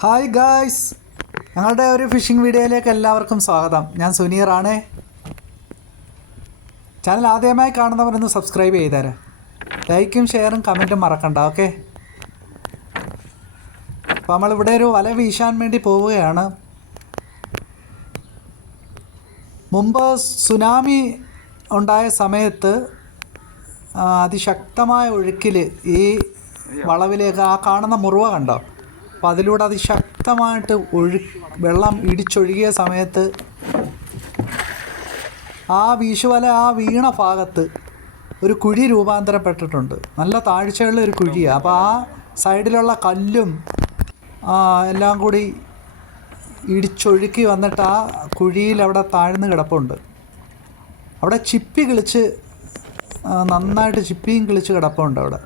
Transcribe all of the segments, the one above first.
Hi guys ഞങ്ങളുടെ ഒരു phishing വീഡിയോയിലേക്ക് എല്ലാവർക്കും സ്വാഗതം. ഞാൻ സുനീറാണ് ചാനൽ ആദ്യമായി കാണുന്നവരൊന്ന് സബ്സ്ക്രൈബ് ചെയ്തേരെ. ലൈക്കും ഷെയറും കമന്റും മറക്കണ്ട ഓക്കെ അപ്പോൾ നമ്മളിവിടെ ഒരു വല വീശാൻ വേണ്ടി പോവുകയാണ്. മുമ്പ് സുനാമി ഉണ്ടായ സമയത്ത് അതിശക്തമായ ഒഴുക്കിൽ ഈ വളവിലേക്ക് ആ കാണുന്ന മുറിവ കണ്ടോ? അപ്പോൾ അതിലൂടെ അതിശക്തമായിട്ട് ഒഴു വെള്ളം ഇടിച്ചൊഴുകിയ സമയത്ത് ആ വീശുവല ആ വീണ ഭാഗത്ത് ഒരു കുഴി രൂപാന്തരപ്പെട്ടിട്ടുണ്ട്. നല്ല താഴ്ചയുള്ള ഒരു കുഴിയാണ് അപ്പോൾ ആ സൈഡിലുള്ള കല്ലും എല്ലാം കൂടി ഇടിച്ചൊഴുക്കി വന്നിട്ട് ആ കുഴിയിൽ അവിടെ താഴ്ന്ന് കിടപ്പുണ്ട്. അവിടെ ചിപ്പി കിളിച്ച് നന്നായിട്ട് ചിപ്പിയും കിളിച്ച് കിടപ്പുണ്ട് അവിടെ.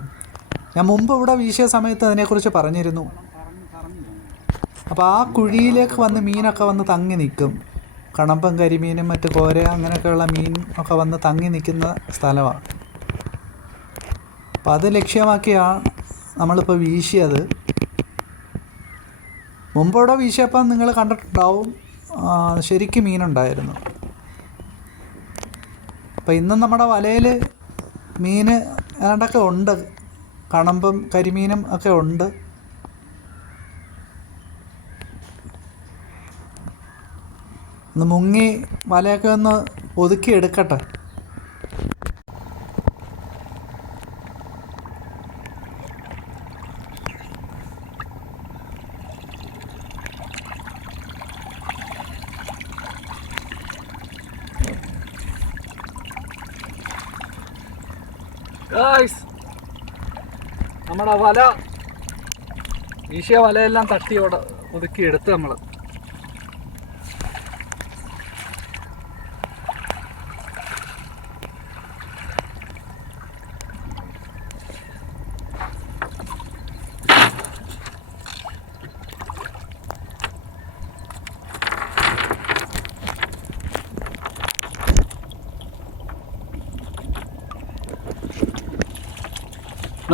ഞാൻ മുമ്പ് ഇവിടെ വീശിയ സമയത്ത് അതിനെക്കുറിച്ച് പറഞ്ഞിരുന്നു. അപ്പോൾ ആ കുഴിയിലേക്ക് വന്ന് മീനൊക്കെ വന്ന് തങ്ങി നിൽക്കും. കണമ്പം കരിമീനും മറ്റ് കോര അങ്ങനെയൊക്കെയുള്ള മീൻ ഒക്കെ വന്ന് തങ്ങി നിൽക്കുന്ന സ്ഥലമാണ് അപ്പോൾ അത് ലക്ഷ്യമാക്കിയാണ് നമ്മളിപ്പോൾ വീശിയത്. മുമ്പോടെ വീശിയപ്പം നിങ്ങൾ കണ്ടിട്ടുണ്ടാവും ശരിക്കും മീനുണ്ടായിരുന്നു. അപ്പോൾ ഇന്നും നമ്മുടെ വലയിൽ മീൻ ഏതാണ്ടൊക്കെ ഉണ്ട്. കണമ്പും കരിമീനും ഒക്കെ ഉണ്ട്. ഒന്ന് മുങ്ങി വലയൊക്കെ ഒന്ന് ഒതുക്കി എടുക്കട്ടെ. നമ്മുടെ വല വീശിയ വലയെല്ലാം തട്ടി ഒതുക്കി എടുത്ത് നമ്മൾ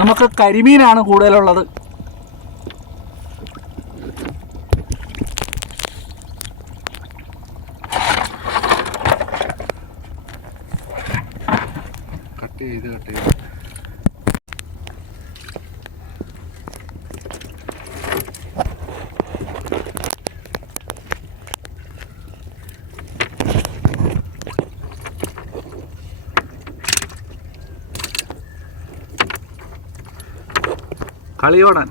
നമുക്ക് കരിമീനാണ് കൂടുതലുള്ളത്. കട്ട് ചെയ്ത് കട്ട് ചെയ്ത്. കളിയോടാൻ.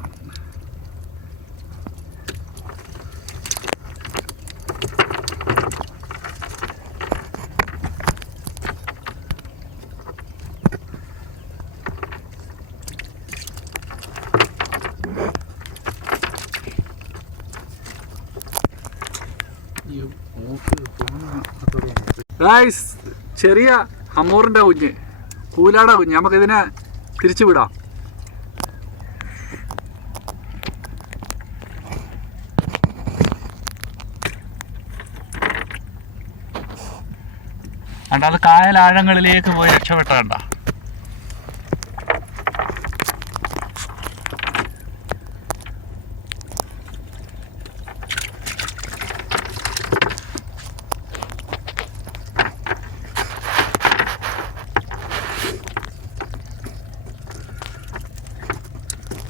ചെറിയ അമ്മൂറിന്റെ കുഞ്ഞ്. കൂലാട കുഞ്ഞ്. നമുക്കിതിനെ തിരിച്ചു വിടാം കണ്ട അത് കായലാഴങ്ങളിലേക്ക് പോയി രക്ഷപ്പെട്ട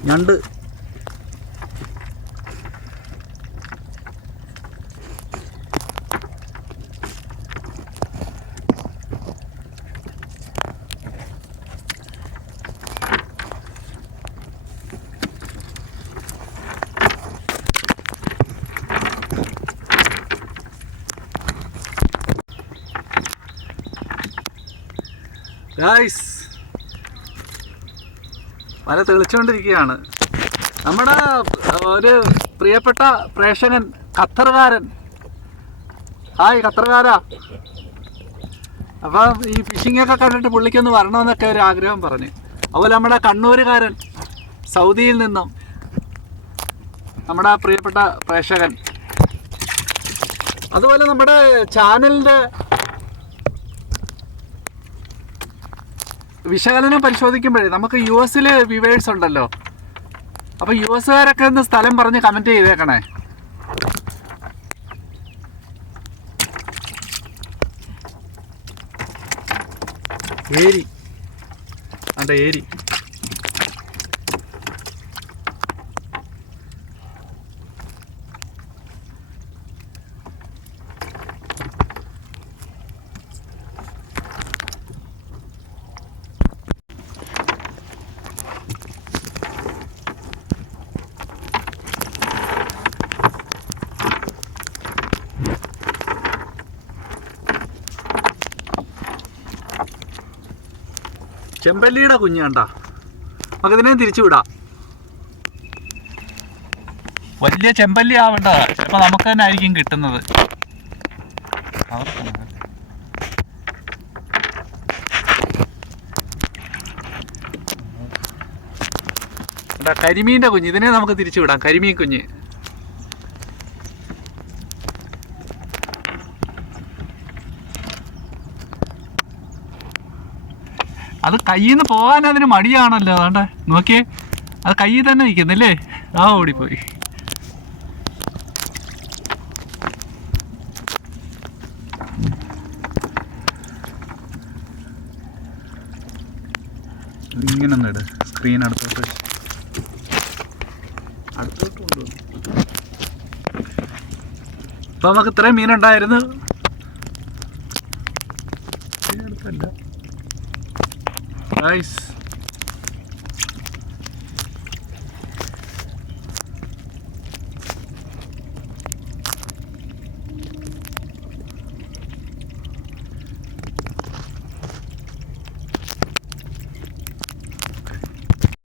ഞണ്ട്. ഗായ്സ് വല തെളിച്ചുകൊണ്ടിരിക്കുകയാണ്. നമ്മുടെ ഒരു പ്രിയപ്പെട്ട പ്രേക്ഷകൻ ഖത്തറുകാരൻ. ഹായ് ഖത്തറുകാരാ. അപ്പം ഈ ഫിഷിംഗ് ഒക്കെ കണ്ടിട്ട് പുള്ളിക്കൊന്ന് വരണമെന്നൊക്കെ ഒരു ആഗ്രഹം പറഞ്ഞു. അതുപോലെ നമ്മുടെ കണ്ണൂരുകാരൻ സൗദിയിൽ നിന്നും നമ്മുടെ പ്രിയപ്പെട്ട പ്രേക്ഷകൻ. അതുപോലെ നമ്മുടെ ചാനലിന്റെ വിശകലനം പരിശോധിക്കുമ്പോഴേ നമുക്ക് യു എസിൽ വിവേഴ്സ് ഉണ്ടല്ലോ. അപ്പോൾ യു എസുകാരൊക്കെ ഒന്ന് സ്ഥലം പറഞ്ഞ് കമന്റ് ചെയ്തേക്കണേ. ഏരി. അതെ ഏരി. ചെമ്പല്ലിയുടെ കുഞ്ഞ് കണ്ടാ. നമുക്ക് ഇതിനെ തിരിച്ചു വിടാം. വലിയ ചെമ്പല്ലി ആവണ്ട. ചിലപ്പോൾ നമുക്ക് തന്നെ ആയിരിക്കും കിട്ടുന്നത്. കരിമീന്റെ കരിമീന്റെ കുഞ്ഞ്. ഇതിനെ നമുക്ക് തിരിച്ചു വിടാം. കരിമീൻ കുഞ്ഞ്. അത് കയ്യിൽ നിന്ന് പോകാൻ അതിന് മടിയാണല്ലോ അതാണ്ട്. നോക്കിയേ അത് കയ്യിൽ തന്നെ നിൽക്കുന്നില്ലേ? ആ ഓടിപ്പോയി. ഇങ്ങനെ സ്ക്രീൻ അടുത്തോട്ട്. അടുത്തോട്ട് കൊണ്ടുവന്നു. ഇപ്പൊ നമുക്ക് ഇത്രയും മീനുണ്ടായിരുന്നു nice.